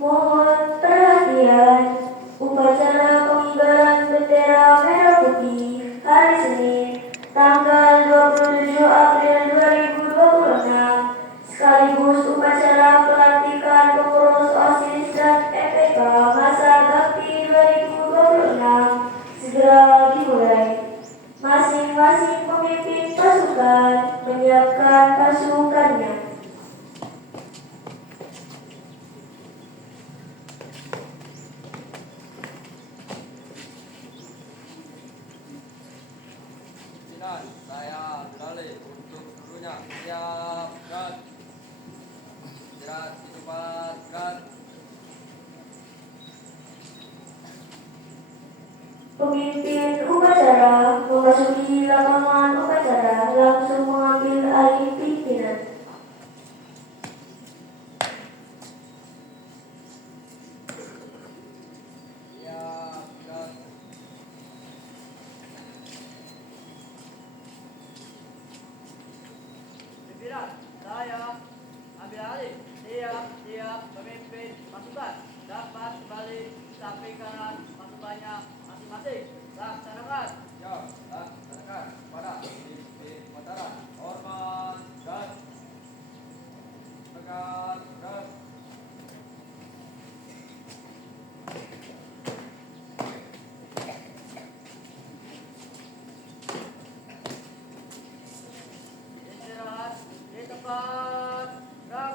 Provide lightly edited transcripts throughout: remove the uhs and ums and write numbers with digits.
Mohon perhatian, upacara pengibaran bendera merah putih hari Senin, tanggal 27 April 2026, sekaligus upacara pelantikan pengurus OSIS dan FPK masa bakti 2026 segera dimulai. Masing-masing pemimpin pasukan menyiapkan pasukannya. Saya beralih untuk seluruhnya. Siap, gerak. Istirahat di tempat, gerak. Pemimpin upacara memasuki lapangan upacara langsung mengambil alih pimpinan. Siap, gerak. Pimpinan, saya ambil alih. Siap, pemimpin pasukan dapat kembali samping kanan pasukannya masing-masing. Laksanakan. Ya, laksanakan pada pemimpin upacara. Hormat, gerak. Tegak, gerak. Istirahat di tempat. Gerak.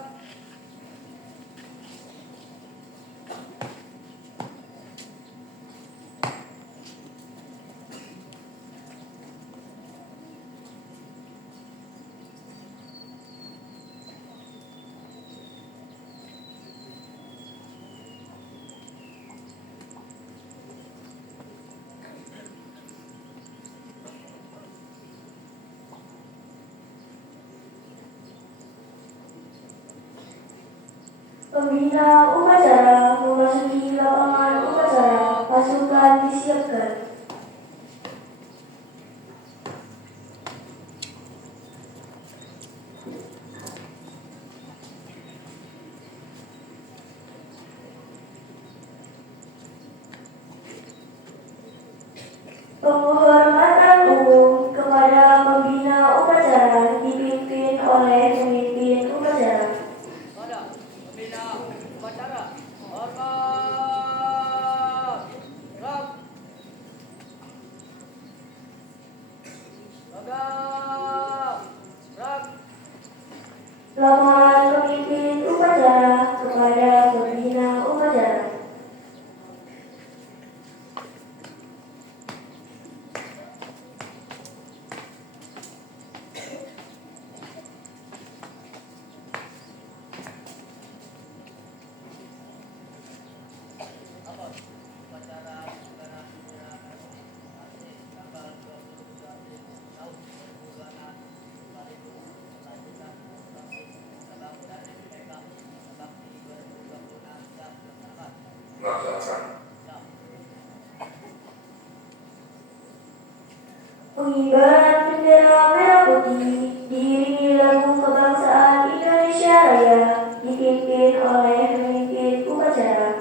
Pembina upacara memasuki lapangan upacara, pasukan disiapkan. Penghormatan umum kepada pembina upacara dipimpin oleh pemimpin upacara. Pada pembina upacara. Hormat. Gerak. Tegak. Gerak. Laporan pemimpin upacara kepada pembina upacara. Apa? Upacara pembukaan bendera ASEAN tanggal 27 April tahun 2026 sekaligus melanjutkan operasi Sabang dan FPK Bakti 2026 siap dilaksanakan. Siap. Pengibaran bendera merah putih diiringi lagu kebangsaan Indonesia Raya dipimpin oleh pemimpin upacara.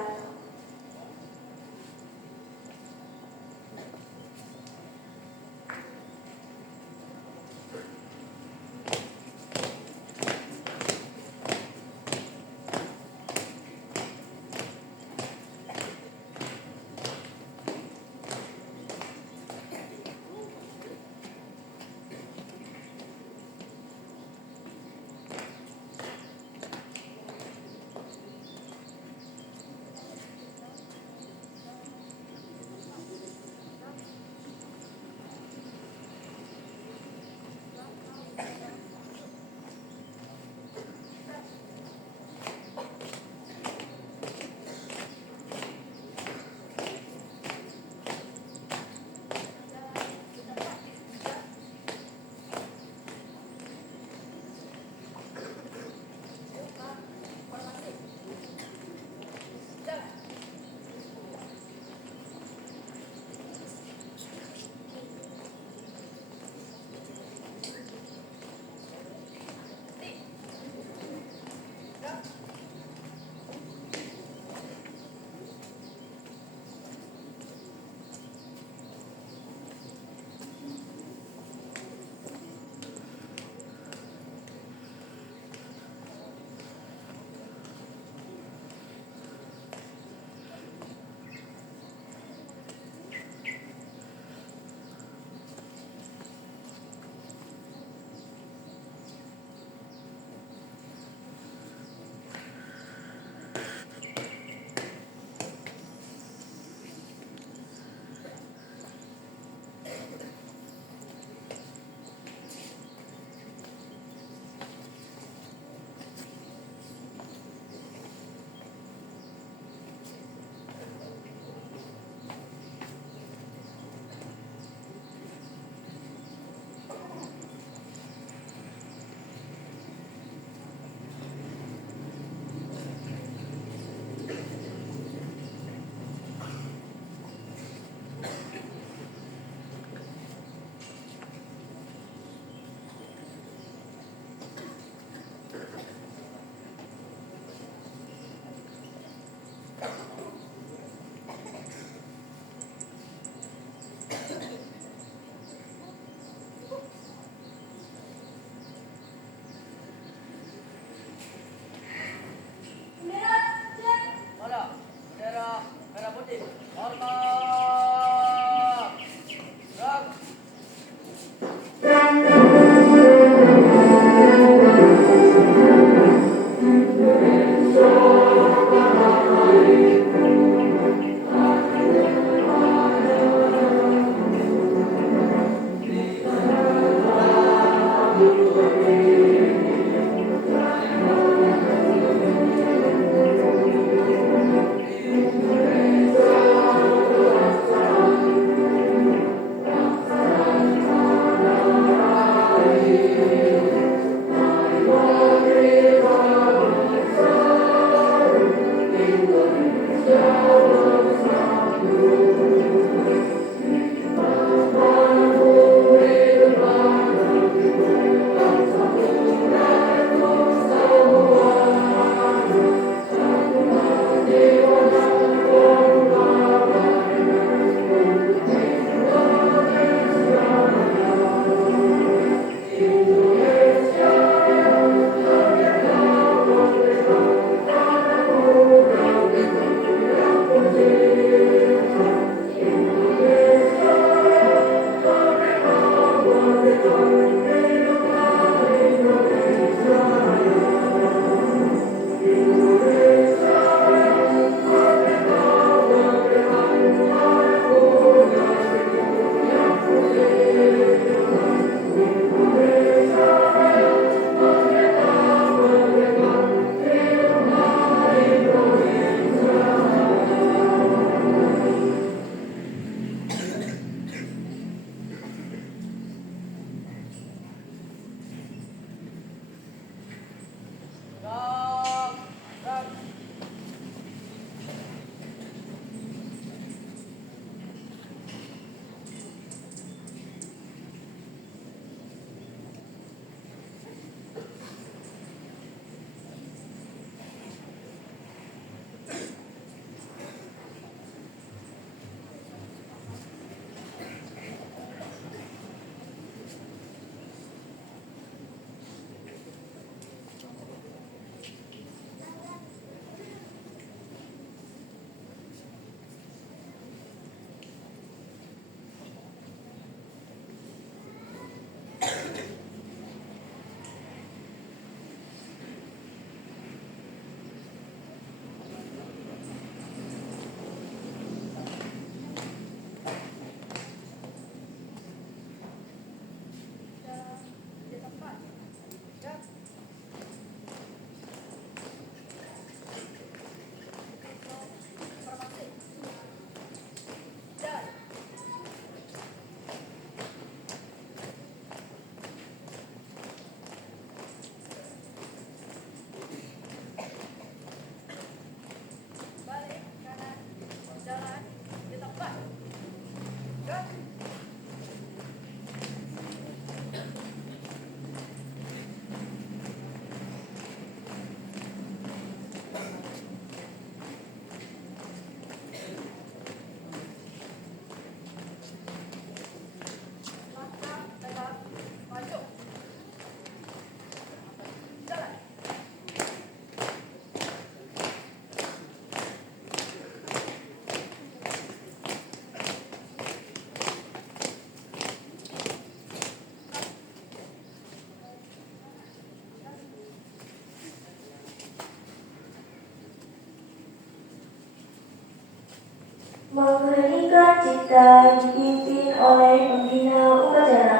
Menghenikan cipta dipimpin oleh pembina upacara.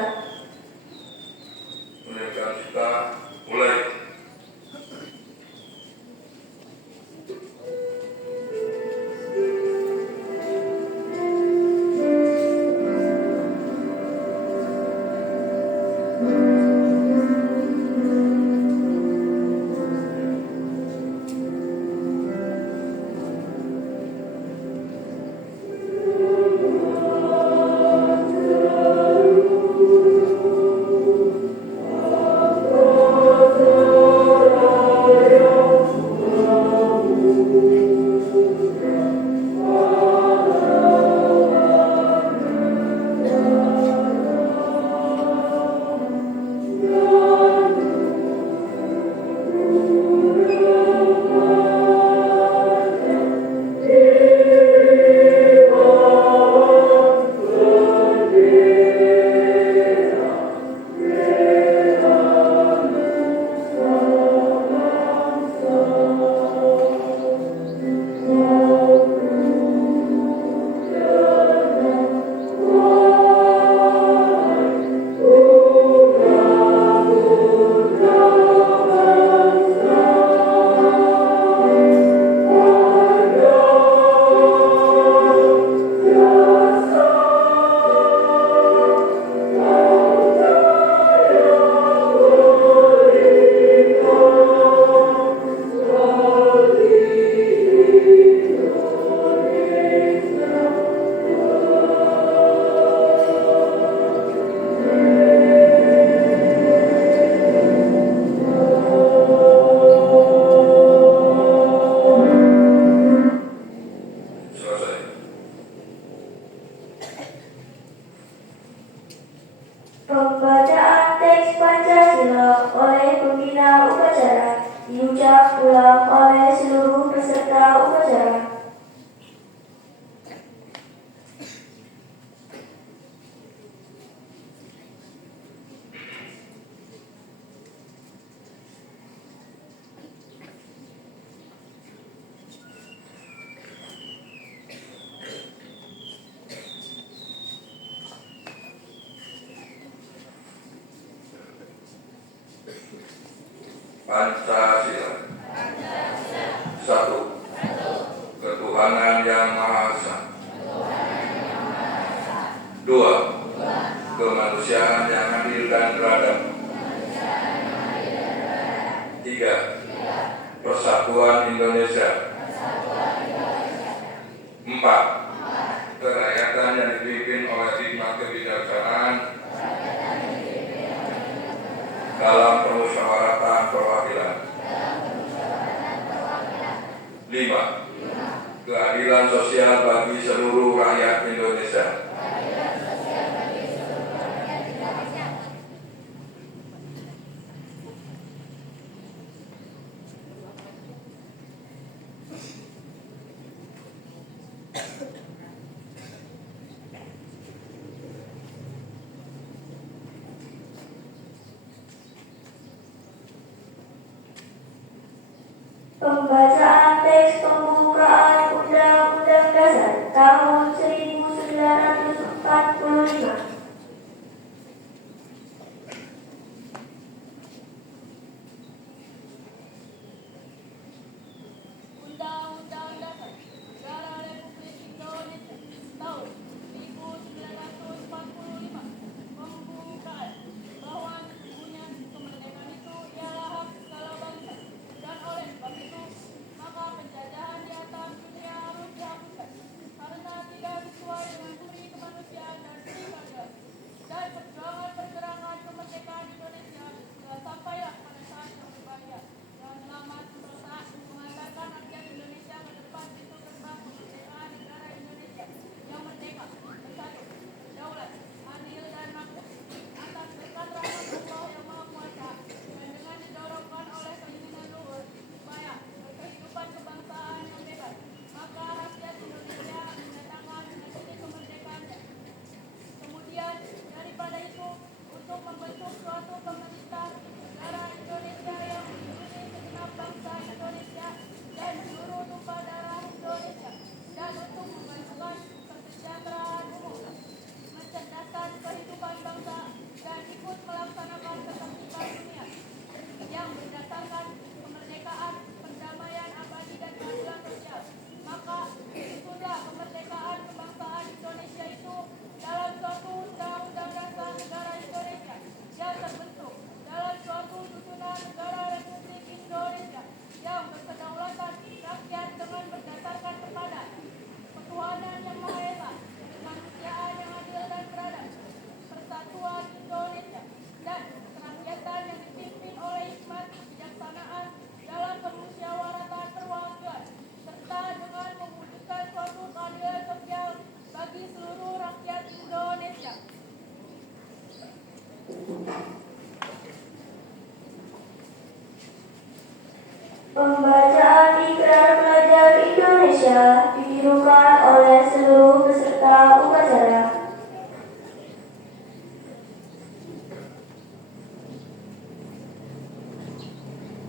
Menghenikan cipta, mulai. Pancasila. Satu. Ketuhanan Yang Maha Esa. Dua. Kemanusiaan yang adil dan beradab. Tiga. Persatuan Indonesia. Empat. Kerakyatan yang dipimpin oleh hikmat kebijaksanaan dalam permusyawaratan perwakilan. 5. Keadilan sosial bagi seluruh rakyat Indonesia. Pembacaan teks pembukaan Undang-Undang Dasar tahun 1945. Undang-Undang Dasar Negara Republik Indonesia tahun 1945 membuka bahwa sesungguhnya kemerdekaan itu ialah hak segala bangsa, dan oleh sebab itu maka penjajahan di atas dunia harus dihapuskan karena tidak sesuai dengan puri kemanusiaan dan keadilan. Dan perjuangan pergerakan kemerdekaan Indonesia telah sampailah pada saat yang berbahagia dan selamat mengantarkan rakyat Indonesia ke depan pintu gerbang kemerdekaan negara Indonesia yang merdeka, bersatu, berdaulat, adil dan makmur atas berkat rahmat Allah yang Maha Kuasa, dan dengan didorongkan oleh keinginan luhur supaya berkehidupan kebangsaan yang bebas, maka rakyat Indonesia menyatakan mengakhiri kemerdekaannya. Kemudian daripada itu, untuk membentuk suatu pemerintah negara Indonesia yang melindungi segenap bangsa Indonesia dan seluruh tumpah darah Indonesia, dan untuk memajukan kesejahteraan umum, mencerdaskan kehidupan bangsa, dan ikut melaksanakan ketertiban dunia yang berdasarkan kemerdekaan, perdamaian abadi dan keadilan sosial. Maka disusunlah kemerdekaan kebangsaan Indonesia itu dalam suatu undang-undang dasar negara Indonesia yang terbentuk dalam suatu susunan negara Republik Indonesia yang berkedaulatan rakyat dengan berdasarkan kepada ketuhanan yang Maha Esa, kemanusiaan yang adil dan beradab, persatuan Indonesia, dan kerakyatan yang dipimpin oleh hikmat kebijaksanaan dalam permusyawaratan perwakilan, serta dengan mewujudkan suatu keadilan sosial bagi seluruh rakyat Indonesia. Pembacaan Ikrar Pelajar Indonesia ditirukan oleh seluruh peserta upacara.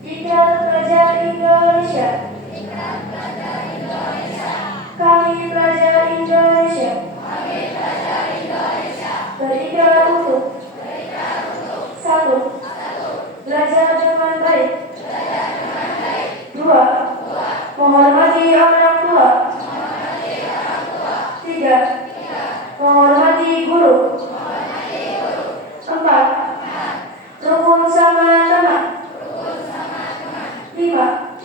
Ikrar Pelajar Indonesia. Kami pelajar Indonesia. Berikrar untuk. 1. Belajar dengan baik. 2. Menghormati orang tua. 3. Menghormati guru. 4. Rukun sama teman. 5.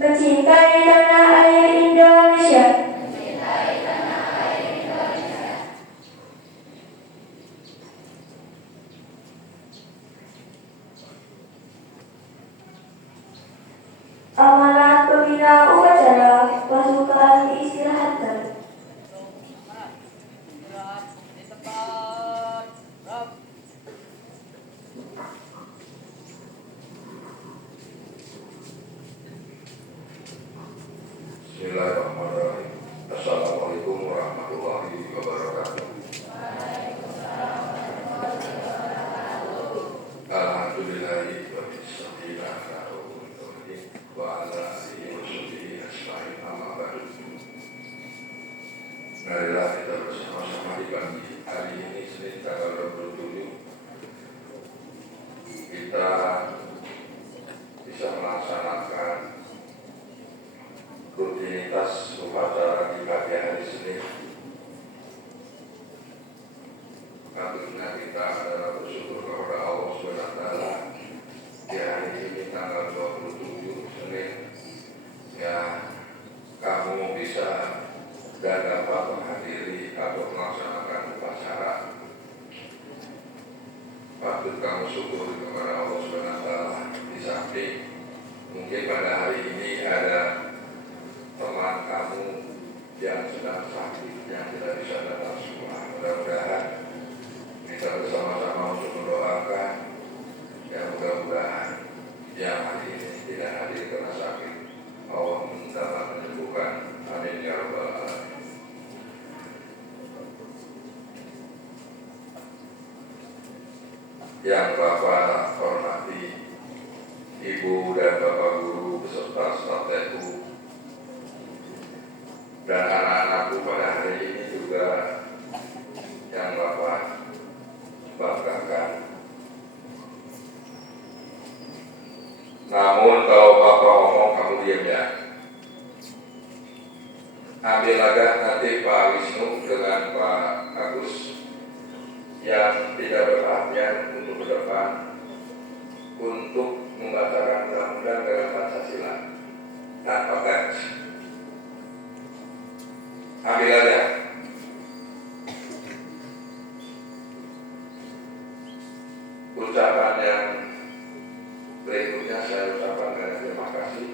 Mencintai tanah air Indonesia. Amanat pembina upacara, pasukan diistirahatkan. Istirahat di tempat. Rap. Bismillahirrahmanirrahim. Assalamualaikum warahmatullahi wabarakatuh. Alhamdulillahi wa bismillahirrahmanirrahim. Wa ala alihi wa sahbihi ajma'in, amma ba'du. Marilah kita bersama-sama di pagi hari ini, Senin tanggal 27 patut kamu syukur kepada Allah Subhanahu wa taala. Di samping mungkin pada hari ini ada teman kamu yang sedang sakit yang tidak bisa datang semua. Mudah-mudahan kita bersama-sama untuk mendoakan yang mudah-mudahan yang hari ini tidak hadir karena sakit Allah dapat menyembuhkan. Amin ya rabbal alamin. Yang Bapak hormati Ibu dan Bapak Guru beserta staf TU dan anak-anakku pada hari ini juga yang Bapak banggakan. Namun kalau Bapak ngomong kamu diam ya. Ambil aja nanti Pak Wisnu dengan Pak Agus yang tidak berperhatian untuk ke depan untuk membacakan undang-undang dengan Pancasila tanpa teks. Ambil aja. Ucapan yang berikutnya saya ucapkan dengan terima kasih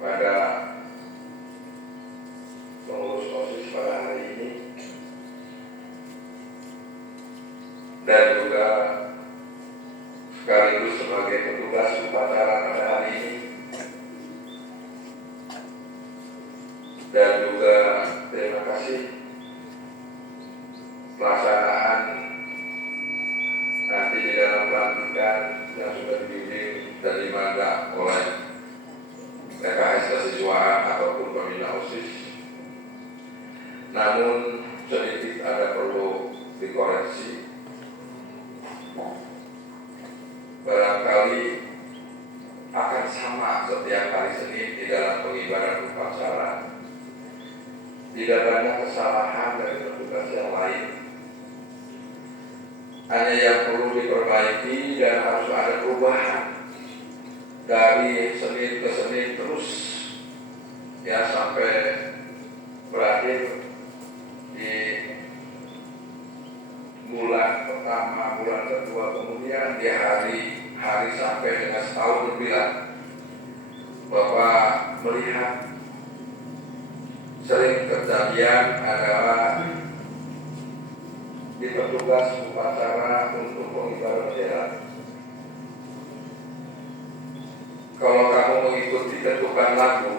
pada pengurus OSIS pada hari ini dan juga sekaligus sebagai petugas upacara pada hari ini dan juga terima kasih pelaksanaan nanti di dalam pelantikan yang sudah dibimbing dan dimana oleh PKS kesiswaan ataupun pembina OSIS. Namun sedikit ada perlu dikoreksi. Barangkali akan sama setiap hari Senin di dalam pengibaran upacara. Tidak banyak kesalahan dari petugas yang lain. Hanya yang perlu diperbaiki dan harus ada perubahan dari Senin ke Senin terus ya sampai berakhir di bulan pertama, bulan kedua, kemudian di hari sampai dengan setahun lebih lah. Bapak melihat sering kejadian adalah di petugas upacara untuk pengibaran bendera. Kalau kamu mengikuti ketukan lagu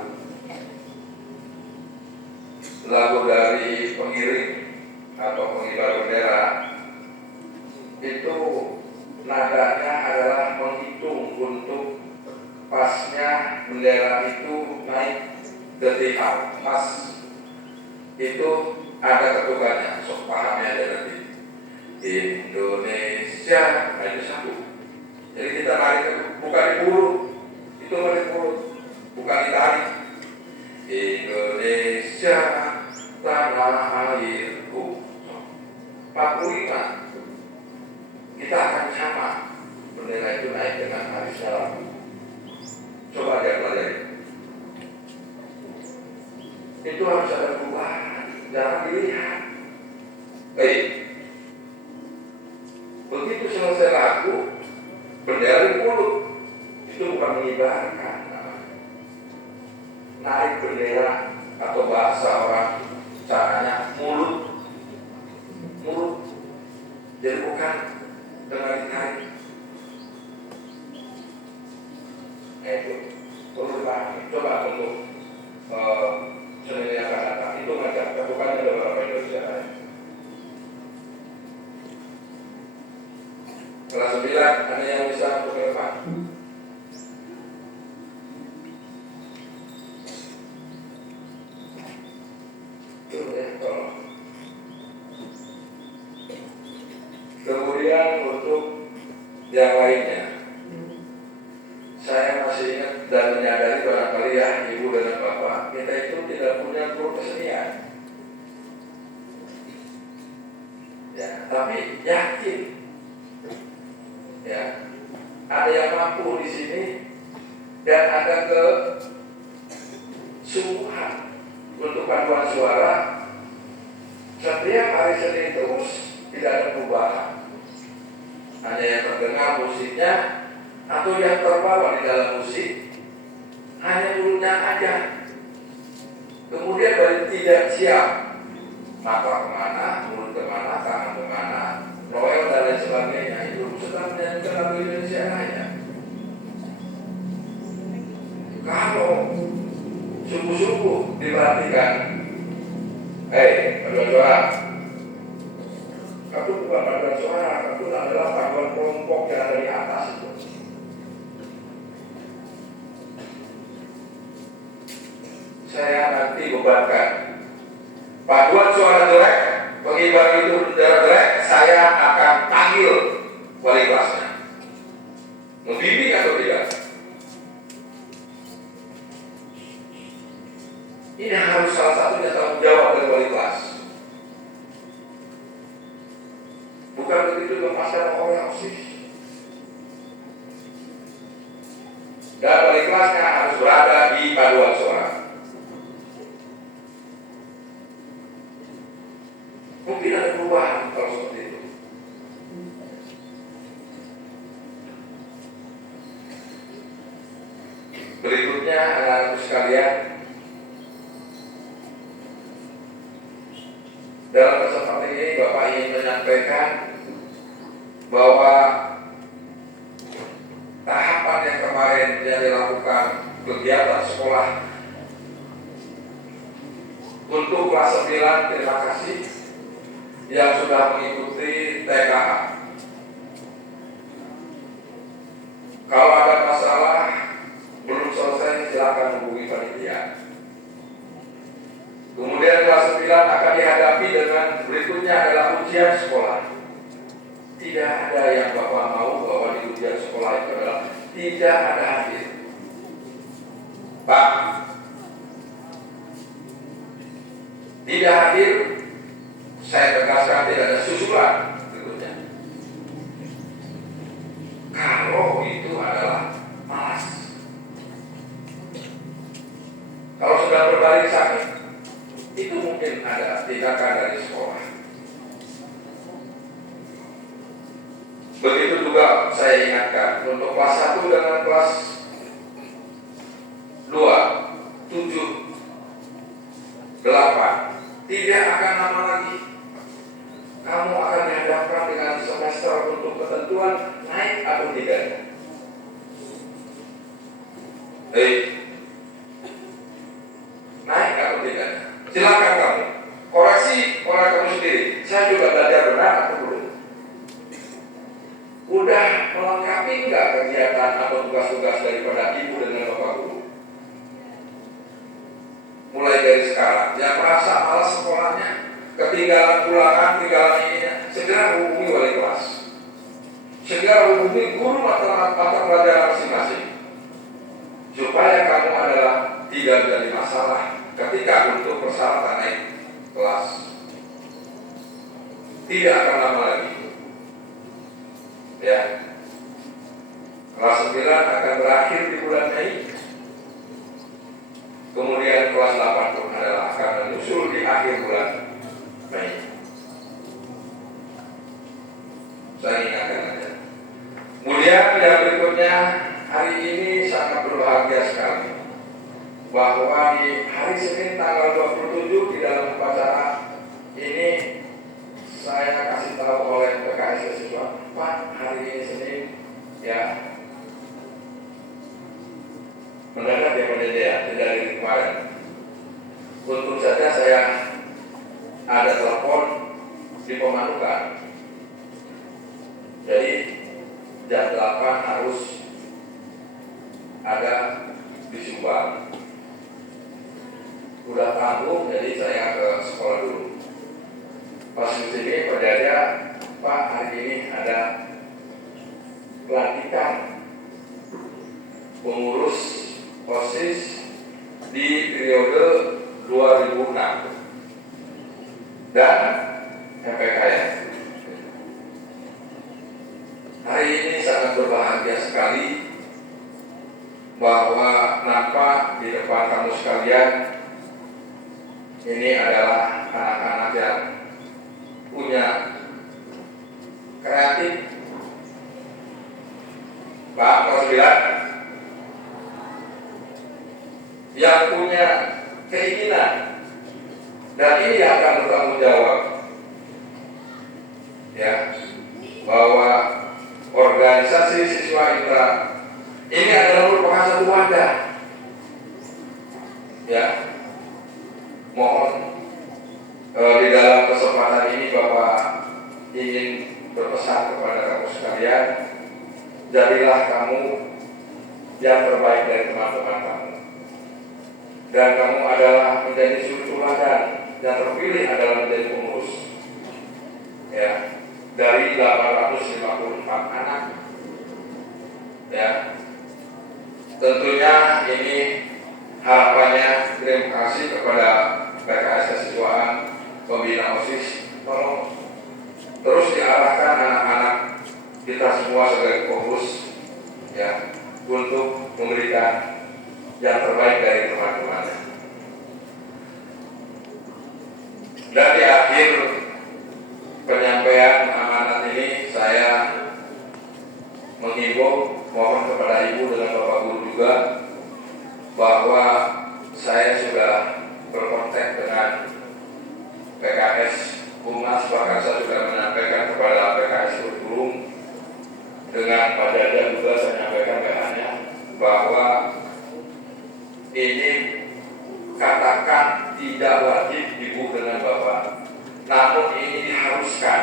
dari pengiring atau pengibar bendera, itu nadanya adalah menghitung untuk pasnya bendera itu naik ke tingkat pas itu ada ketukannya, sok pahamnya ada nanti Indonesia, nah itu satu. Jadi kita narik bukan di mulut, itu di mulut, bukan ditarik. Indonesia tanah airku. 45 kita akan sama bendera itu naik dengan hari Selasa. Coba dia pelajari. Itu harus ada perubahan, jangan dilihat. Baik. Begitu selesai lagu, bendera di mulut, itu bukan mengibarkan. Naik bendera atau bahasa orang caranya mulut. Jadi bukan dengan ditarik. Itu perlu dipahami. Coba untuk Senin yang akan datang itu ngajak ketukan ada beberapa Indonesia. Kelas 9 ada yang bisa untuk ke depan. Itu ya, tolong. Kemudian untuk yang lainnya, saya masih ingat dan menyadari barangkali ya Ibu dan Bapak, kita itu tidak punya guru kesenian. Ya, tapi yakin ya ada yang mampu di sini dan ada kesungguhan untuk paduan suara setiap hari Senin terus tidak ada perubahan. hanya yang terdengar musiknya atau yang terbawa di dalam musik hanya mulutnya aja. Kemudian balik tidak siap, mata kemana, mulut kemana, tangan kemana, roel dan lain sebagainya. Itu sedang menyanyikan lagu Indonesia Raya. Kalau sungguh-sungguh diperhatikan, paduan suara, itu bukan paduan suara, itu adalah paduan kelompok yang ada di atas itu. Saya nanti bebankan paduan suara jelek, bagi-bagi itu udara jelek, saya akan panggil wali kelasnya. Membimbing atau tidak? Ini harus salah satunya tanggung jawab dari wali kelas. Bukan begitu lepaskan orang OSIS. Dan wali kelasnya harus berada di paduan suara. Mungkin ada perubahan kalau seperti itu. Berikutnya anak-anak sekalian, dalam kesempatan ini Bapak ingin menyampaikan bahwa tahapan yang kemarin yang dilakukan kegiatan sekolah untuk kelas 9, terima kasih yang sudah mengikuti TKA. Kalau ada masalah belum selesai, silakan hubungi panitia. Kemudian kelas 9 akan dihadapi dengan berikutnya adalah ujian sekolah. Tidak ada yang Bapak mau bahwa di ujian sekolah itu adalah tidak ada hadir. Pak, tidak hadir, saya tegaskan tidak ada susulan berikutnya. Kalau itu adalah malas. Kalau sudah berbalik sakit, itu mungkin ada tindakan dari sekolah. Begitu juga saya ingatkan untuk kelas 1 dengan kelas 2, 7, 8 tidak akan lama lagi kamu akan dihadapkan dengan semester untuk ketentuan naik atau tidak. Naik atau tidak? Silakan kamu koreksi oleh kamu sendiri. Saya juga belajar benar atau belum? Udah melengkapi enggak kegiatan atau tugas-tugas daripada ibu dengan bapak guru? Mulai dari sekarang, yang merasa malas sekolahnya, ketinggalan ulangan, ketinggalan ininya, segera hubungi wali kelas. Segera hubungi guru mata pelajaran masing-masing. Supaya kamu adalah tidak menjadi masalah ketika untuk persyaratan naik kelas. Tidak akan lama lagi. Ya. Kelas 9 akan berakhir di bulan Mei. Kemudian kelas 8 pun adalah akan menyusul di akhir bulan Mei. Saya ingatkan aja. Kemudian yang berikutnya, hari ini sangat berbahagia sekali bahwa di hari Senin tanggal 27 di dalam upacara ini saya kasih tahu oleh PKS siswa, Pak, hari ini Senin ya mendadak ya tidak dari kemarin. Untung saja saya ada telepon di Pemanukan. Jadi jam 8 harus ada di Subang. Udah tanggung, jadi saya ke sekolah dulu. Pas di sini berjaga, Pak, hari ini ada pelantikan pengurus OSIS di periode 2006 dan MPKS. Hari ini sangat berbahagia sekali bahwa nampak di depan kamu sekalian ini adalah anak-anak yang punya kreatif, Pak kelas 9 yang punya keinginan dan ini akan bertanggung jawab ya bahwa organisasi siswa IPRA ini adalah merupakan satu wadah ya. Mohon di dalam kesempatan ini Bapak ingin berpesan kepada kamu sekalian, jadilah kamu yang terbaik dari teman-teman kamu, dan kamu adalah menjadi suri teladan yang terpilih adalah menjadi pengurus ya dari 854 anak ya. Tentunya ini harapannya terima kasih kepada PKS Kesiswaan, pembina OSIS, tolong terus diarahkan anak-anak kita semua sebagai pengurus ya untuk memberikan yang terbaik dari teman-temannya. Dan di akhir penyampaian amanat ini saya menghimbau, mohon kepada Ibu dan Bapak Guru juga bahwa saya sudah berkontak dengan PKS Humas, bahkan saya sudah menyampaikan kepada PKS Kurikulum, dengan Pak Dada juga saya menyampaikan kepadanya bahwa ini katakan tidak wajib Ibu dengan Bapak, namun ini diharuskan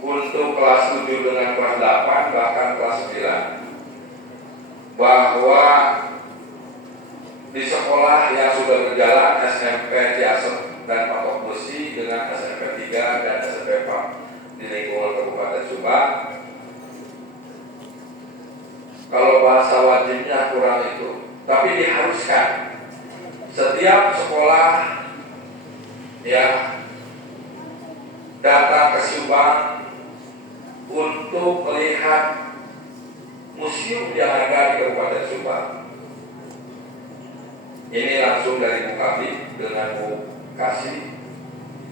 untuk kelas 7 dengan kelas 8 bahkan kelas 9, bahwa di sekolah yang sudah berjalan SMP Ciasem dan Patok Besi dengan SMP 3 dan SMP 4 di lingkungan Kabupaten Subang, kalau bahasa wajibnya kurang itu, tapi diharuskan setiap sekolah yang datang ke Subang untuk melihat museum yang ada di Kabupaten Subang. Ini langsung dari Bu Kabid dengan Bu Kasih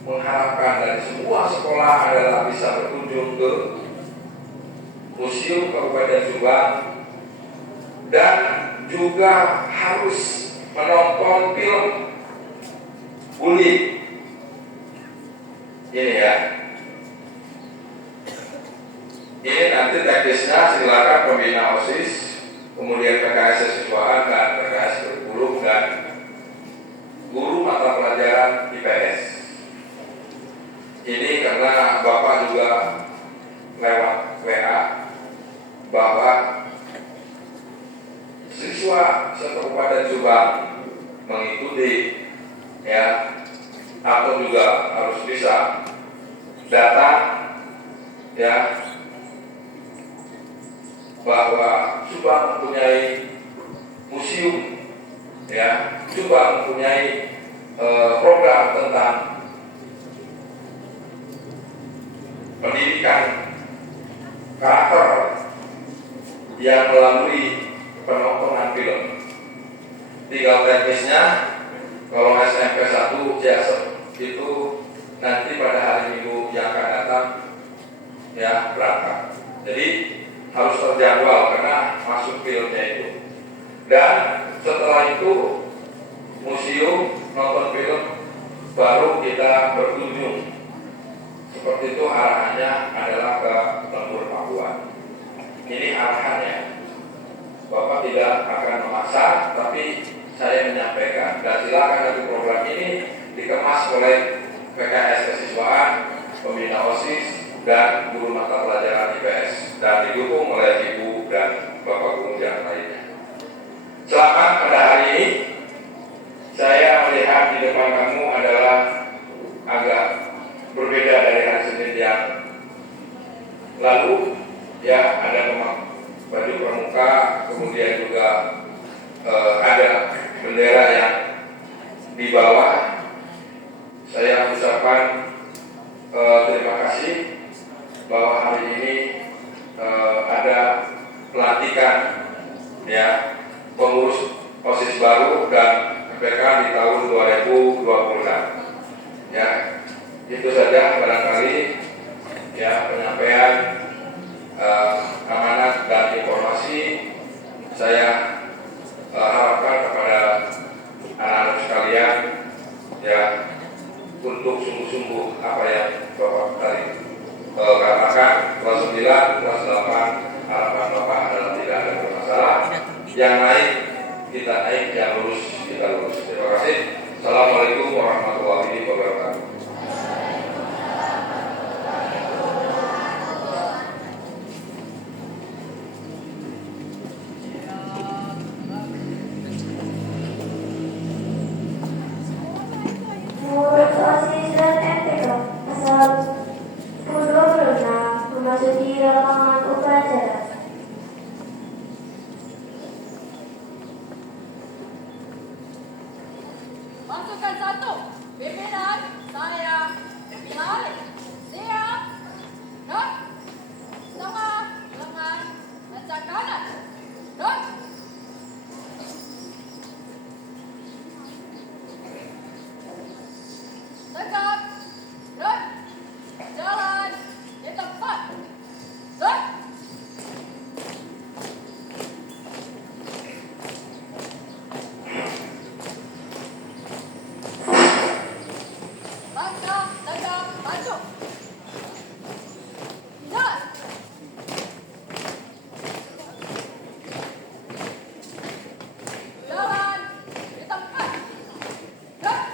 mengharapkan dari semua sekolah adalah bisa berkunjung ke Museum Kabupaten Subang dan juga harus menonton film Uli. Ini ya. Ini nanti teknisnya silakan pembina OSIS, kemudian PKS Siswaan dan PKS Kurikulum dan guru mata pelajaran IPS. Ini karena Bapak juga lewat WA bahwa siswa se-Kabupaten Subang mengikuti ya, atau juga harus bisa datang ya, bahwa Subang mempunyai museum ya, Subang mempunyai program tentang pendidikan karakter yang melalui penontonan film. Tinggal teknisnya kalau SMP 1 Ciasem itu nanti pada hari Minggu yang akan datang ya berangkat. Jadi harus terjadwal karena masuk filmnya itu. Dan setelah itu museum, nonton film, baru kita berkunjung. Seperti itu arahannya adalah ke Lembur Papua. Ini arahannya. Bapak tidak akan memaksa, tapi saya menyampaikan dan silakan nanti program ini dikemas oleh PKS Kesiswaan, pembina OSIS, dan guru mata pelajaran IPS dan didukung oleh Ibu dan Bapak guru yang lainnya. Selamat pada hari ini. Saya melihat di depan kamu adalah agak berbeda dari hari Senin yang lalu. Ya, ada baju pramuka, kemudian juga ada bendera yang di bawah. Saya ucapkan terima kasih bahwa hari ini ada pelantikan ya pengurus OSIS baru dan MPK di tahun 2026. Ya, itu saja barangkali ya penyampaian amanat dan informasi. Saya harapkan kepada anak-anak sekalian ya untuk sungguh-sungguh apa yang Bapak tadi katakan, kelas 9, kelas 8 harapan Bapak adalah tidak ada masalah. Yang naik kita naik, yang lurus kita lurus. Terima kasih. Assalamualaikum warahmatullahi wabarakatuh. Menurut OSIS dan MTK, pasal 26 memasuki lapangan upacara. Pasukan 1, pimpinan saya Bilal, siap, gerak, setengah lengan, lencang kanan, gerak. Tegak, gerak, jalan di tempat, gerak. Langkah tegak maju. Jalan. Jalan di tempat. Gerak.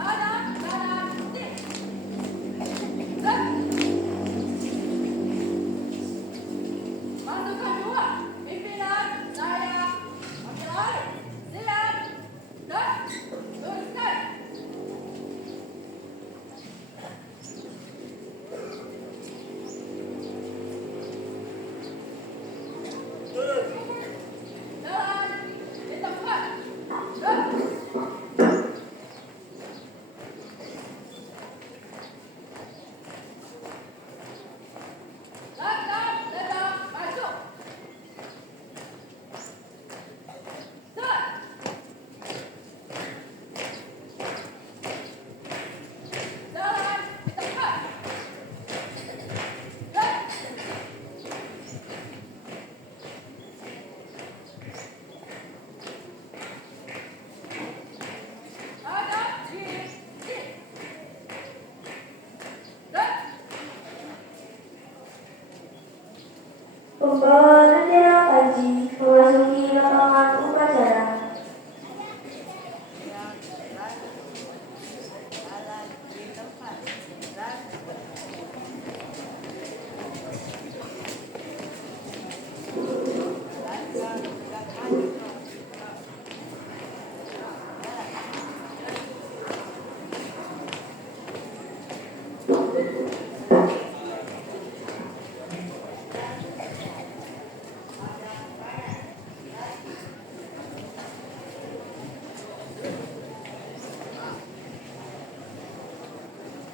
Kanan, kanan, kiri. Gerak. Pasukan 2, pimpinan saya Bilal, siap, gerak, luruskan. Jalan di tempat, gerak. Langkah tegak maju. Jalan. Jalan di tempat. Gerak. Hadap kiri, kiri. Gerak. Pembawa bendera Panji memasuki lapangan upacara.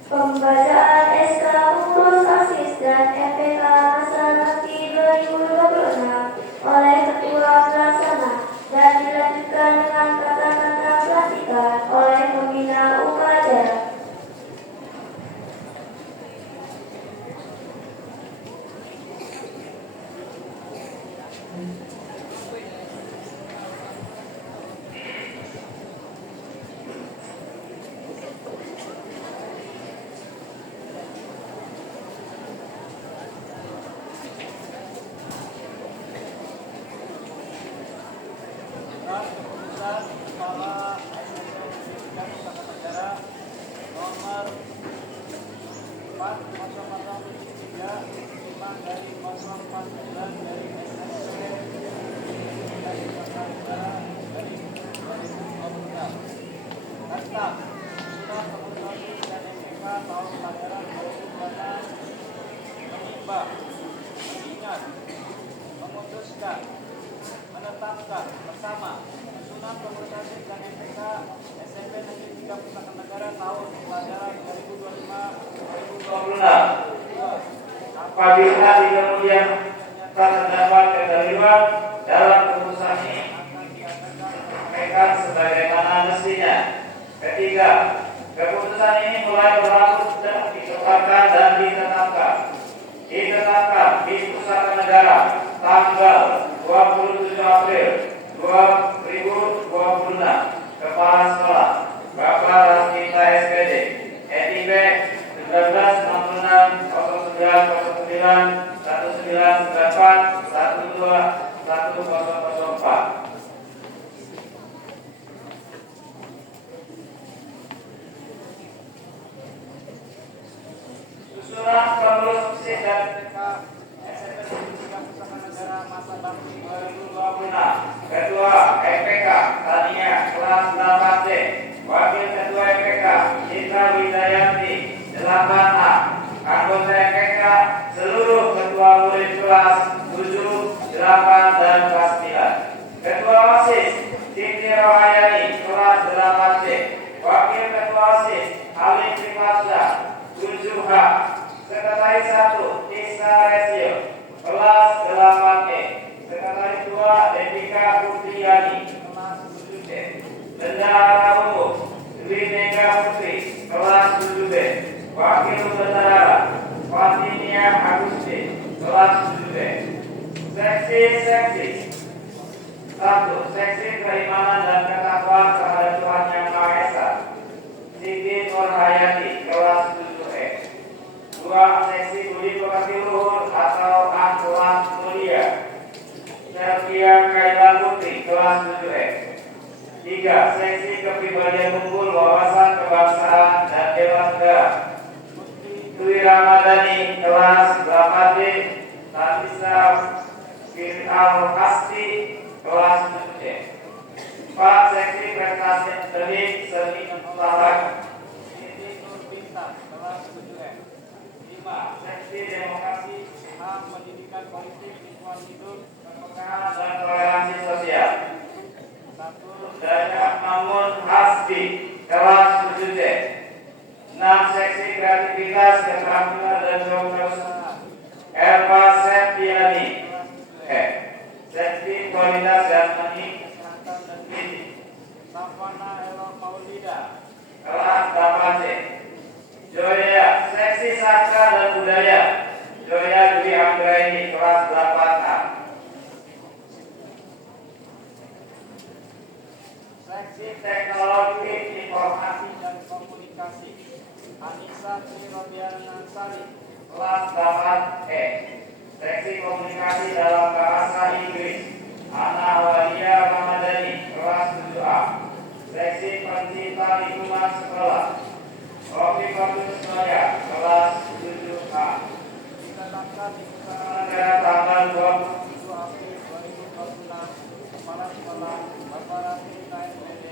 Pembacaan SK pengurus OSIS dan MPK masa bakti 2026 oleh Ketua Pelaksana dan dilanjutkan dengan kata-kata pelantikan oleh pembina upacara. Keputusan Kepala SSN Pendidikan Pusaka Negara nomor 40003 dari 049 dari SSN Pendidikan Pusaka Negara dari 2026 tentang surat keputusan dan MPK tahun pelajaran 2026 menimbang, mengingat, memutuskan, menetapkan bersama susunan keputusan dan MPK SMP Negeri 3 Pusaka Negara tahun pelajaran 2025-2026 apabila di kemudian terdapat keterlibatan dalam keputusan ini akan diadakan MPK dioperasikan sebagaimana mestinya. Ketiga, keputusan ini mulai berlaku ditetapkan dan ditetapkan di Pusat Negara tanggal 27 April 2026. Kepala Sekolah Bapak Rasmita SPD ETB 1966 0909 1994 121004. Susunan pengurus FISIP dan PK SMP Pendidikan Pusaka Negara masa bakti 2026. Ketua EPK Tania kelas 8C. Wakil Ketua EPK Citra Widayanti 8A. Anggota EPK seluruh ketua murid kelas 7, 8 dan kelas 9. Ketua OSIS Siti Rohayani kelas 8C. Wakil Ketua OSIS Halim Primasda 7H. Sekretaris 1 Tisna Resio kelas 8E. Sekretaris 2 Devika Putriani kelas 7C. Bendahara Umum Dwi Mega Putri kelas 7B. Wakil Bendahara Fatinia Agusti kelas 7B. Seksi 1. Seksi Keimanan dan Ketakwaan terhadap Tuhan Yang Maha Esa Siti Nurhayati kelas 7E. 2. Seksi Budi Pekerti Luhur atau Akhlak Mulia Selvia Kaila Putri kelas 7E. 3. Seksi Kepribadian Unggul Wawasan Kebangsaan dan Dewan Negara Dwi Ramadhani kelas 8D. Tanisa Fir'al Hasti kelas 7C. 4. Seksi Prestasi Akademik Seni Olahraga Siti Nur Bintang kelas 7M. 5. Seksi Demokrasi HAM Pendidikan Politik Lingkungan Hidup Kepekaan dan Toleransi Sosial 1. Dayat Mamun Hasbi kelas 7C. 6. Seksi Kreativitas Keterampilan dan Kewirausahaan Erva Septiani Seksi Kualitas Jasmani Kesehatan dan Gizi Safwana Elo Maulida kelas 8C. Joya Seksi Sastra dan Budaya Joya Dwi Anggraini kelas 8A. Seksi Teknologi Informasi dan Komunikasi Anissa Sirodiana Sari kelas 8E. Seksi Komunikasi dalam Bahasa Inggris Ana Walia Ramadhani kelas 7A. Seksi Pencinta Lingkungan Sekolah Rofi Kotusnoya kelas 7A. Ditetapkan di Pusaka Negara tanggal 27 April 2026. Kepala Sekolah Bapak Rasmita SPD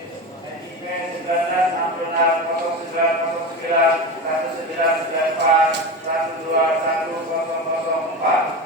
EIP 1966 1994 121004.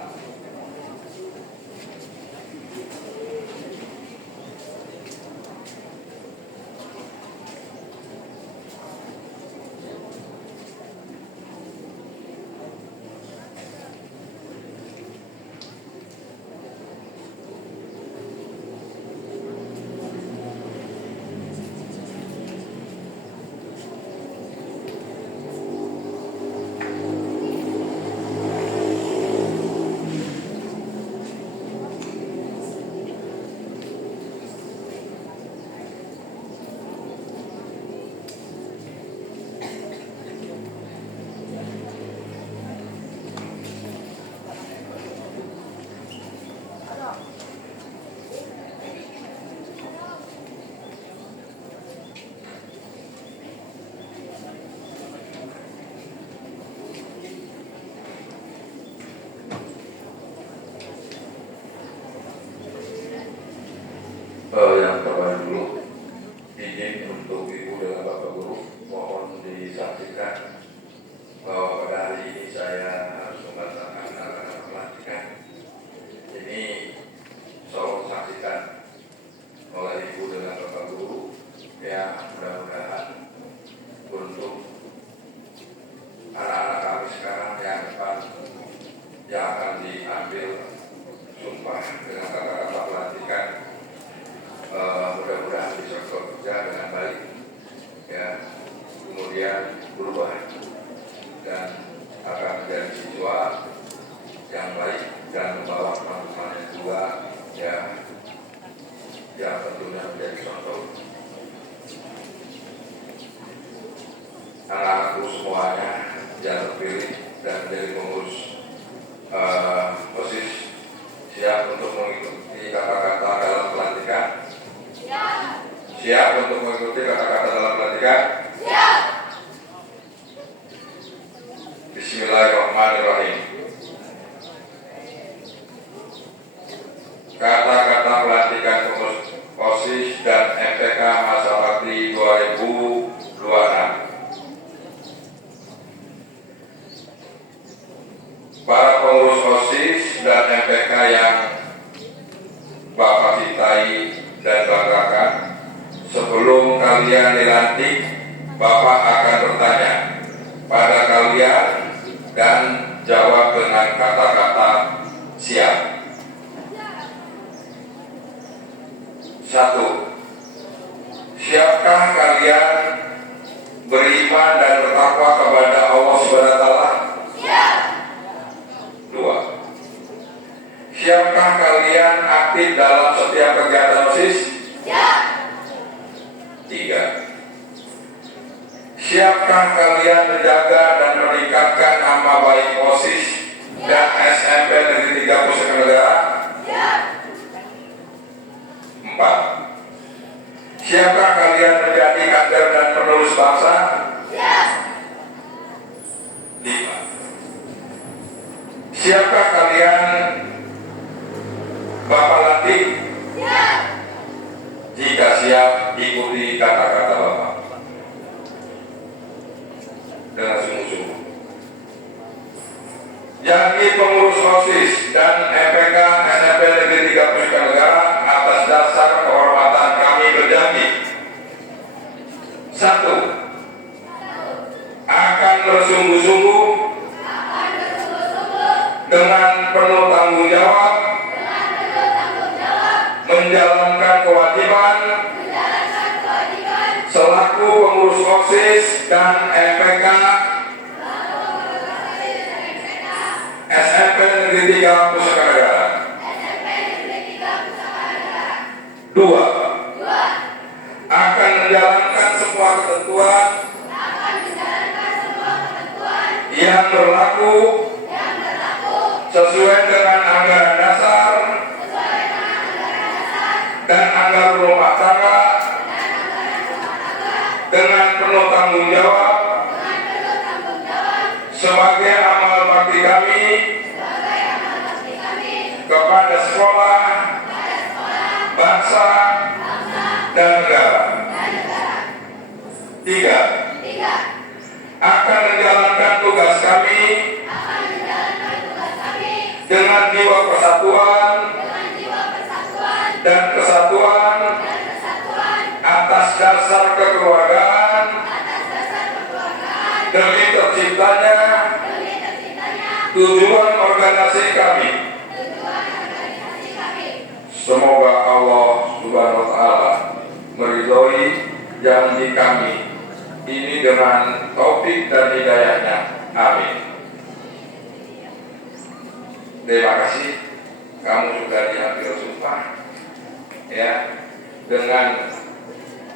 Yang terbaik dulu izin untuk Ibu dengan Bapak Guru mohon disaksikan bahwa pada hari ini saya harus membacakan anak-anak pelantikan. Ini tolong saksikan oleh Ibu dengan Bapak Guru yang mudah-mudahan untuk anak-anak kami sekarang yang akan diambil sumpah dengan kata-kata pelantikan mudah-mudahan bisa berubah dan akan menjadi siswa yang baik dan membawa teman-temannya juga ya, yang tentunya menjadi contoh. Anak-anakku semuanya yang terpilih dan menjadi pengurus OSIS siap untuk mengikuti kata-kata dalam pelantikan? Siap untuk mengikuti kata-kata dalam pelantikan? Bismillahirrahmanirrahim. Kata-kata pelantikan pengurus OSIS dan MPK masa bakti 2026. Para pengurus OSIS dan MPK yang Bapak cintai dan banggakan, sebelum kalian dilantik, Bapak akan bertanya pada kalian dan jawab dengan kata-kata siap. 1. Siapkah kalian beriman dan bertakwa kepada Allah SWT? 2. Siapkah kalian aktif dalam setiap kegiatan OSIS? 3. Siapkah kalian menjaga dan meningkatkan nama baik OSIS dan SMP Negeri 3 Pusaka Negara? 4. Siapkah kalian menjadi kader dan penerus bangsa? 5. Siapkah kalian Bapak lantik? Jika siap, ikuti kata-kata Bapak dengan sungguh-sungguh. Jadi pengurus OSIS dan MPK SMP Negeri 3 Pusaka Negara atas dasar kehormatan kami berjanji: 1. Akan bersungguh-sungguh dengan penuh tanggung jawab menjalankan kewajiban selaku pengurus OSIS dan MPK SMP Negeri 3 Pusaka Negara. 2. Akan menjalankan semua ketentuan yang berlaku sesuai dengan anggaran dasar dan anggaran rumah tangga dengan penuh tanggung jawab sebagai amal bakti kami kepada sekolah, bangsa, dan negara. 3. Akan menjalankan tugas kami dengan jiwa persatuan dan kesatuan atas dasar kekeluargaan demi terciptanya tujuan organisasi kami. Semoga Allah Subhanahu wa Ta'ala meridhoi janji kami ini dengan taufik dan hidayahnya. Amin. Terima kasih. Kamu sudah diambil sumpah ya, dengan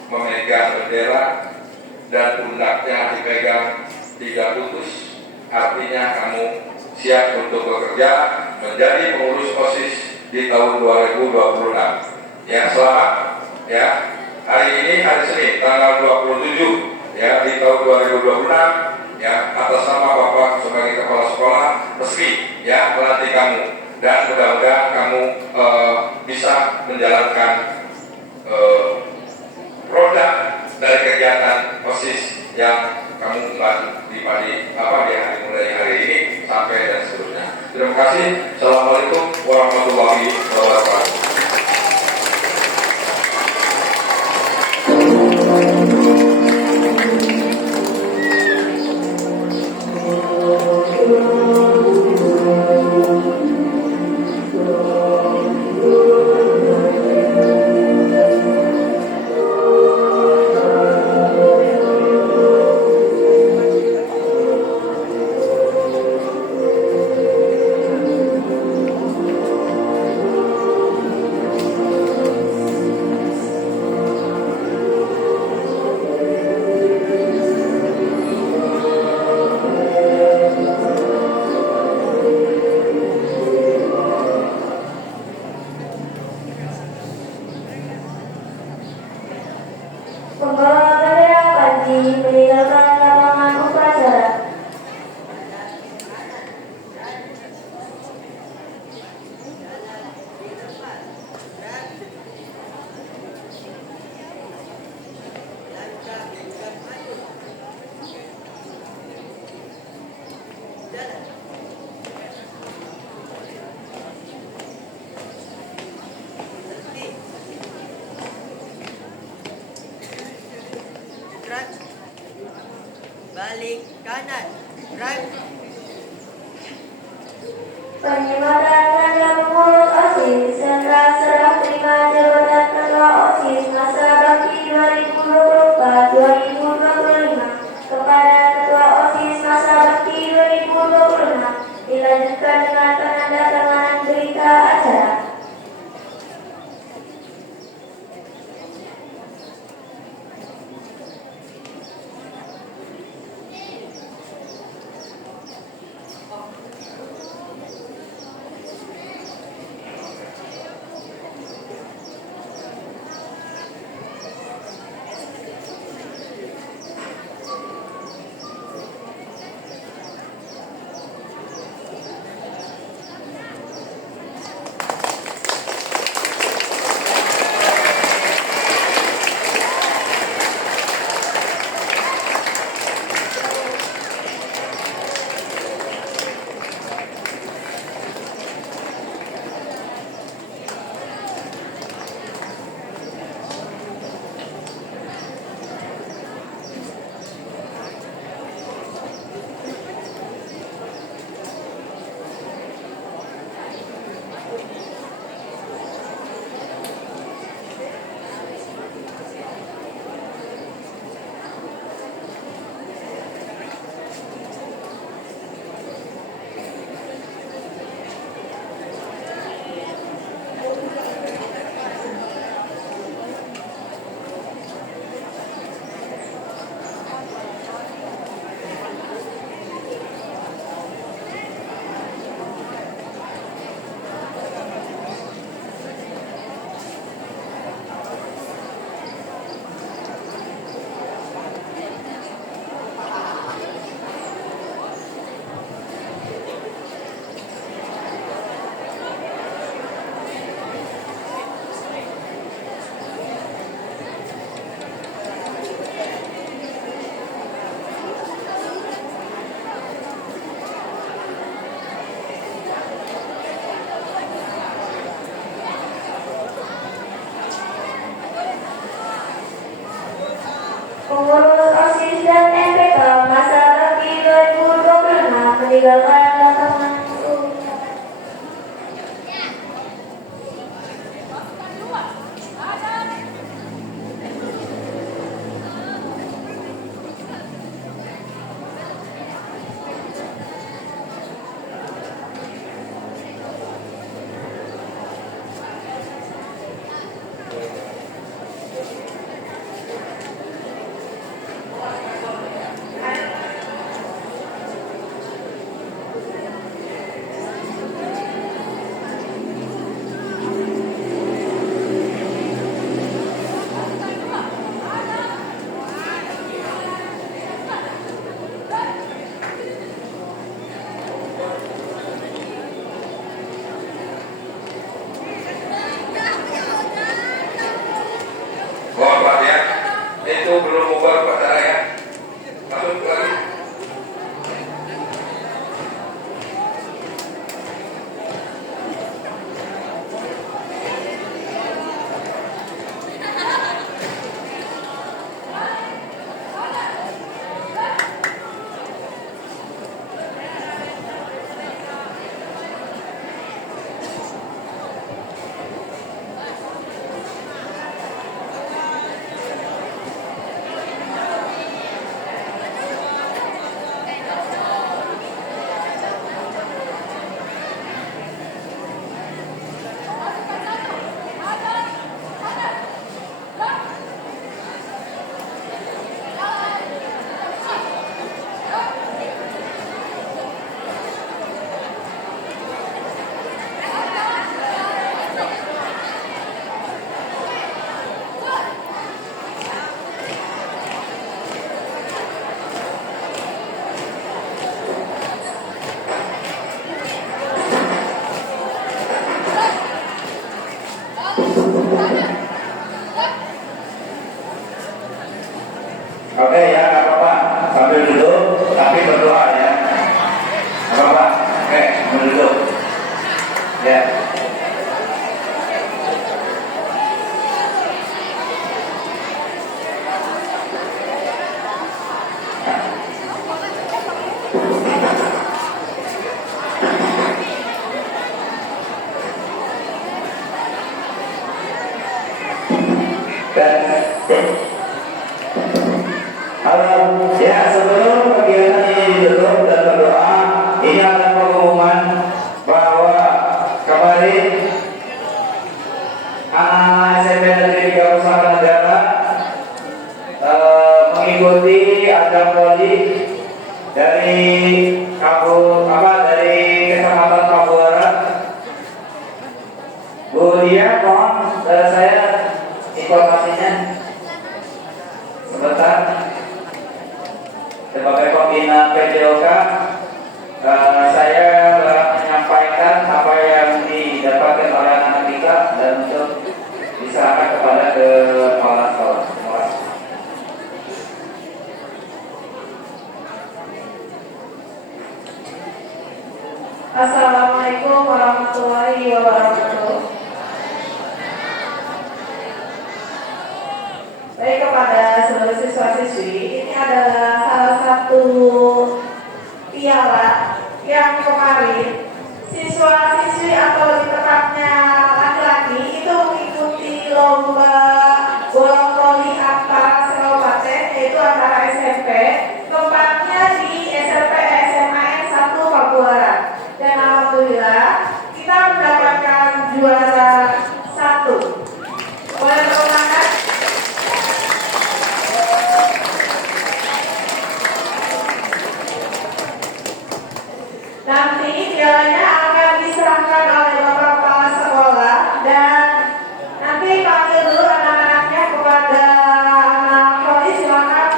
memegang bendera dan pundaknya dipegang 3 putus. Artinya kamu siap untuk bekerja menjadi pengurus OSIS di tahun 2026. Ya, selamat ya. Hari ini hari Senin tanggal 27 ya di tahun 2026 ya, atas nama Bapak sebagai kepala sekolah resmi ya melantik kamu, dan mudah-mudahan kamu bisa menjalankan produk dari kegiatan OSIS yang kamu emban di hari mulai hari ini sampai dan seterusnya. Terima kasih. Assalamualaikum warahmatullahi wabarakatuh. Kanan. Right. Penyebaran tanda pengurus OSIS serta serah terima jabatan ketua OSIS masa bakti 2024-2025 kepada ketua OSIS masa bakti 2026 dilanjutkan dengan penandatanganan berita acara. Pengurus OSIS dan MPK masa bakti 2026 meninggalkan lapangan upacara. Pasukan 2, ada dari dari Kecamatan Pabuara. Bu Dia, mohon saya informasinya sebentar. Sebagai pembina PJOK, saya menyampaikan apa yang didapatkan oleh anak kita dan untuk diserahkan kepada kepala sekolah. Terima kasih. Assalamualaikum warahmatullahi wabarakatuh. Baik, kepada seluruh siswa-siswi, ini adalah salah satu piala yang kemarin siswa-siswi atau lebih tepatnya laki-laki itu mengikuti lomba bola voli antar kabupaten, yaitu antara SMP, tempatnya di SMP SMA 1 Pabuaran. Dan alhamdulillah kita mendapatkan juara 1. Boleh tepuk tangan? Nanti pialanya akan diserahkan oleh Bapak Kepala Sekolah dan nanti panggil dulu anak-anaknya kepada anak voli, silakan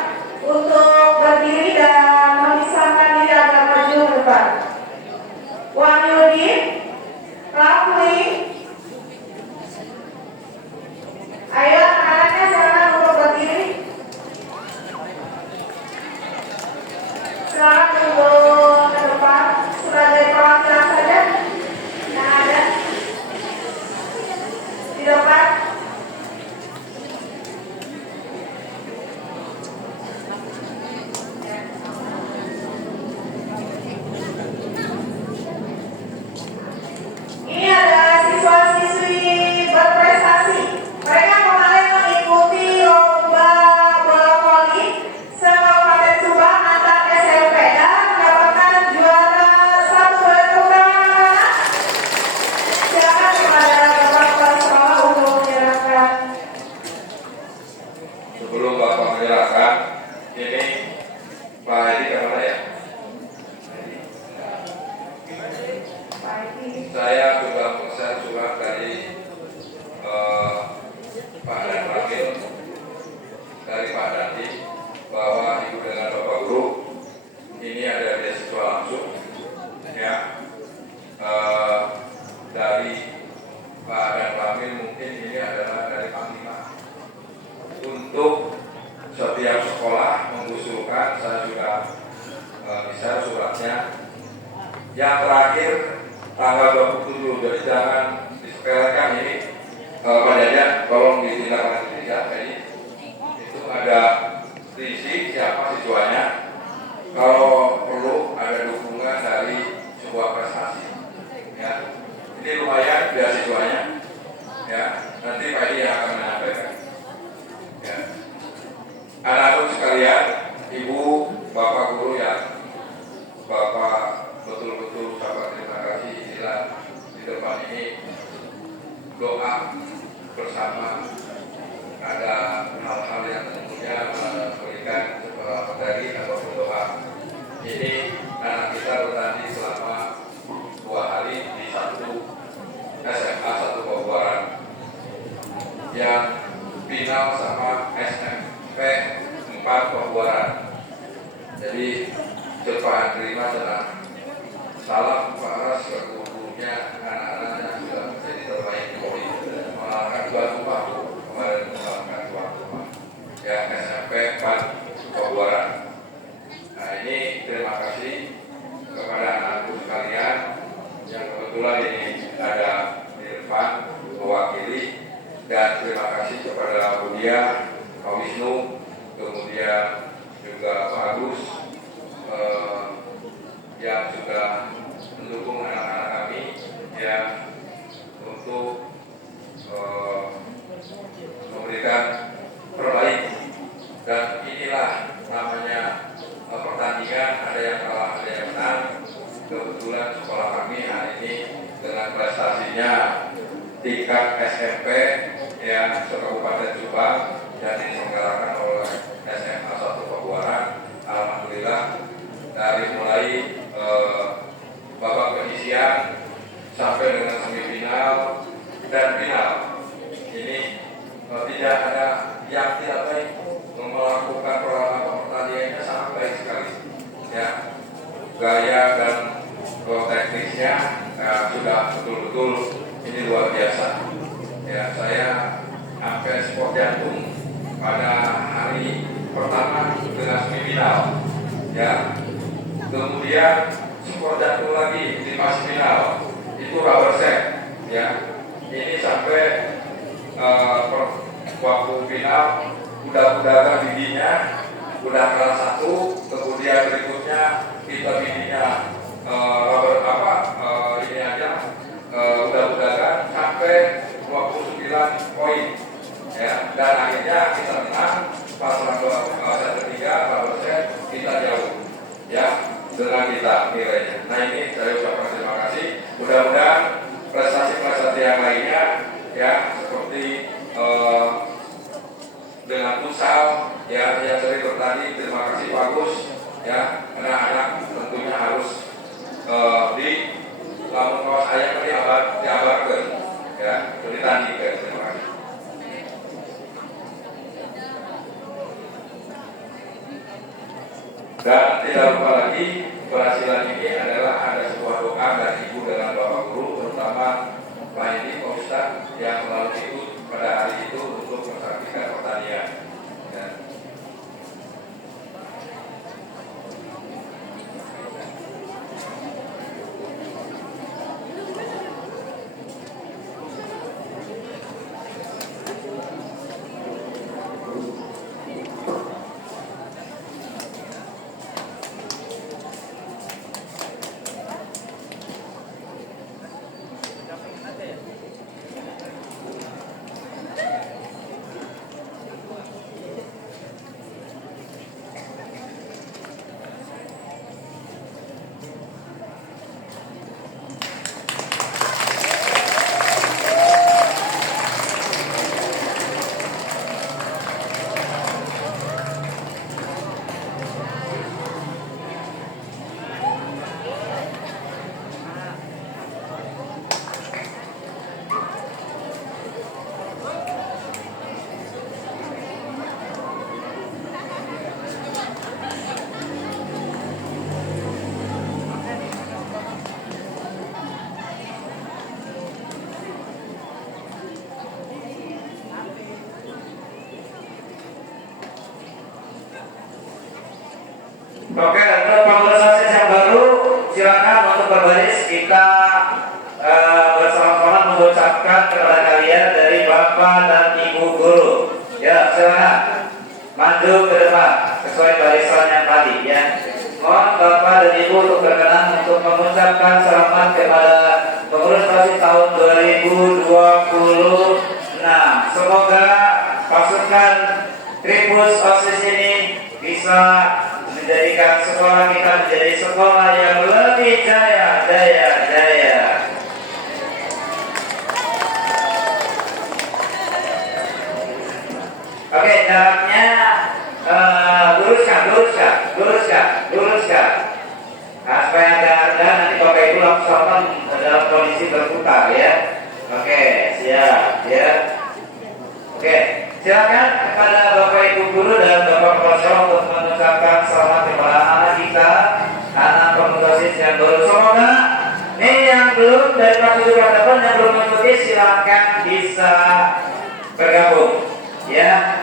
untuk berdiri dan memisahkan diri agar maju ke depan. Wahyudi, Rafli, ayo anak-anaknya silakan untuk berdiri. Silakan untuk ke depan sebagai perwakilan saja yang ada di depan. Ini adalah siswa-siswi berprestasi. Mereka kemarin mengikuti lomba bola voli se-Kabupaten Subang antar SMP dan mendapatkan juara 1. Boleh tepuk tangan. Silakan kepada Bapak Kepala Sekolah untuk menyerahkan. Sebelum Bapak menyerahkan, ini Pak Edi kemana ya? Pak Edi. Saya sudah pesan surat dari Pak Dan Ramil, dari Pak Dandi, bahwa Ibu dengan Bapak Guru ini ada beasiswa langsung, ya. Dari Pak Dan Ramil mungkin ini adalah dari Panglima. Untuk setiap sekolah mengusulkan, saya sudah bisa suratnya. Yang terakhir tanggal 27, jadi jangan disepelekan ini. Pak Jaja, tolong ditindaklanjuti ya. Jadi itu ada risi siapa siswanya. Kalau perlu ada dukungan dari sebuah prestasi. Ya, ini lumayan beasiswanya. Ya, nanti Pak Edi yang akan menyampaikan. Ya, anak-anak sekalian, Ibu, Bapak Guru yang Bapak betul-betul sahabat, terima kasih. Inilah di depan ini doa bersama, ada hal-hal yang tentunya memberikan sebuah materi atau doa. Ini anak kita bertanding selama 2 hari di satu SMA 1 Pabuaran, yang final sama SMP 4 Pabuaran. Jadi cepat terima senang. Salam paras ke gurunya, anak-anaknya sudah menjadi terbaik di Polri, mengalahkan 2 rumah kemarin, mengalahkan 2 rumah ya SMP 4 Pabuaran. Nah, ini terima kasih kepada anak-anakku sekalian yang kebetulan ini ada di depan mewakili, dan terima kasih kepada Bu Dia, Pak Wisnu, kemudian juga Pak Agus yang sudah mendukung anak-anak kami ya untuk memberikan terbaik. Dan inilah namanya pertandingan, ada yang kalah, ada yang menang. Kebetulan sekolah kami hari ini dengan prestasinya tingkat SMP ya se-Kabupaten Subang dan diselenggarakan oleh SMA 1 Pabuaran. Alhamdulillah dari mulai babak penyisian sampai dengan semifinal dan final. Ini tidak ada yang tidak baik melakukan pertandingannya sangat baik sekali. Ya, gaya dan teknisnya sudah betul-betul ini luar biasa. Ya, saya sampai sport jantung pada hari pertama dengan semifinal. Ya, kemudian sport jantung lagi di fase final itu rubber set. Ya, ini sampai waktu final udah bidinya udah kelas 1, kemudian berikutnya kita bidinya ini aja udah sampai 29 poin. Ya, dan akhirnya kita menang pas set ketiga rubber set kita jauh. Ya, dengan kita nilainya. Nah, ini saya ucapkan terima kasih. Mudah-mudahan prestasi-prestasi yang lainnya ya seperti dengan futsal ya yang sering bertanding, terima kasih bagus ya, anak-anak tentunya harus di lamun kawas ayam diabarkan ya, ditandingkan. Terima kasih. Dan tidak lupa lagi keberhasilan ini adalah ada sebuah doa dari ibu dengan bapak guru, terutama Pak Edi Pak Ustadz yang selalu ikut pada hari itu untuk mensaksikan pertandingan. Ya. Oke, untuk pengurus OSIS yang baru silakan untuk berbaris. Kita bersama-sama mengucapkan kepada kalian dari Bapak dan Ibu guru. Ya, silakan maju ke depan sesuai barisan yang tadi ya. Mohon Bapak dan Ibu untuk berkenan untuk mengucapkan selamat kepada pengurus OSIS tahun 2026. Semoga pasukan Tribus OSIS ini bisa menjadikan sekolah kita menjadi sekolah yang lebih jaya. Oke, jaraknya luruskan. Nah, supaya Anda nanti Bapak Ibu langsung dalam kondisi berputar ya. Oke, siap ya. Oke, silakan kepada Bapak Ibu guru dan Bapak Kepala untuk mengucapkan selamat kepada anak kita, anak pengurus yang baru. Semoga ini yang belum dari kelas 7 ke depan yang belum mengikuti silakan bisa bergabung. Ya,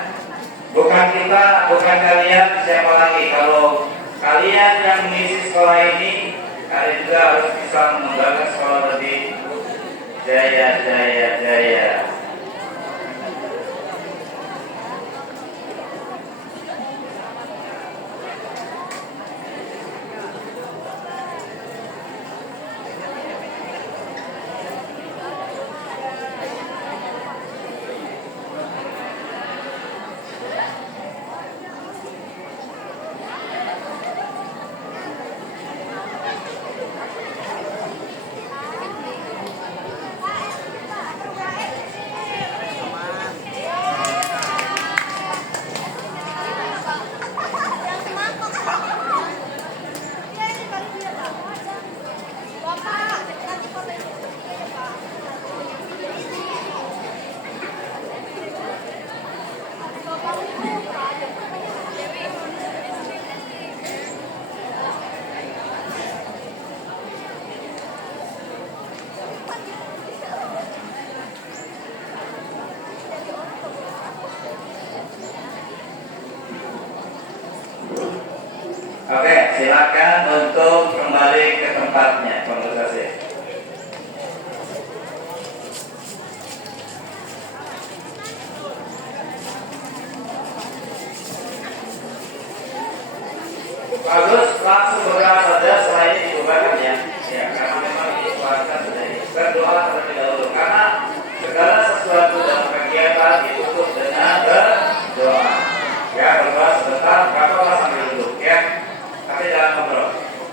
bukan kita, bukan kalian, siapa lagi? Kalau kalian yang mengisi sekolah ini, kalian juga harus bisa mengembangkan sekolah lebih jaya.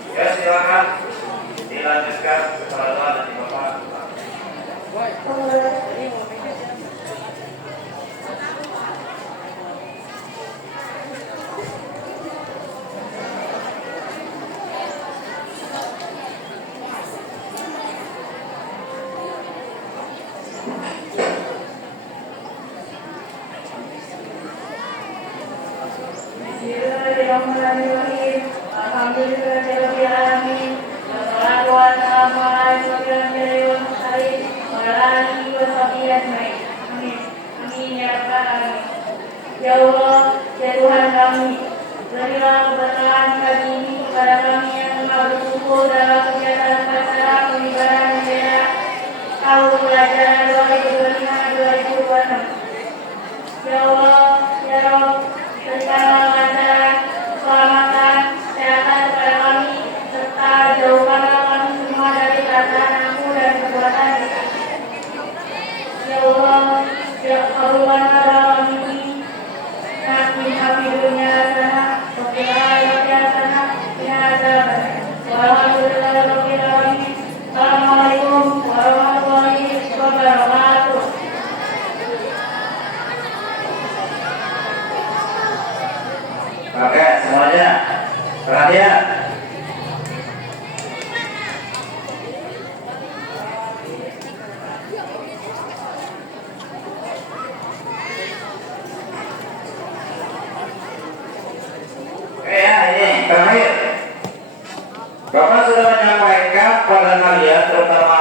Ya silakan dilanjutkan kepada doa dari Bapak. Bismillahirrahmanirrahim. Alhamdulillahirrahmanirrahim. Wassalatu wassalamu ala asyrofil anbiya'i wal mursalin wa ala alihi wa sahbihi ajmain. Amin. Amin ya rabbal alamin. Ya Allah, ya Tuhan kami, berilah keberkahan pagi ini kepada kami yang telah berkumpul dalam kegiatan upacara pengibaran bendera tahun pelajaran 2025-2026. Ya Allah, ya Rabb, berikanlah kelancaran, keselamatan, kesehatan kepada kami, serta jauhkanlah kami semua dari perasaan aku dan perbuatan kita. Ya Allah, ya kabulkanlah doa kami ini. Amin amin dunia sana, wakil sana, ya azab. Walhamdulillahirabbil alamin. Assalamualaikum warahmatullahi wabarakatuh. Oke, semuanya perhatian. Oke ya, ini terakhir. Bapak sudah menyampaikan pada kalian, terutama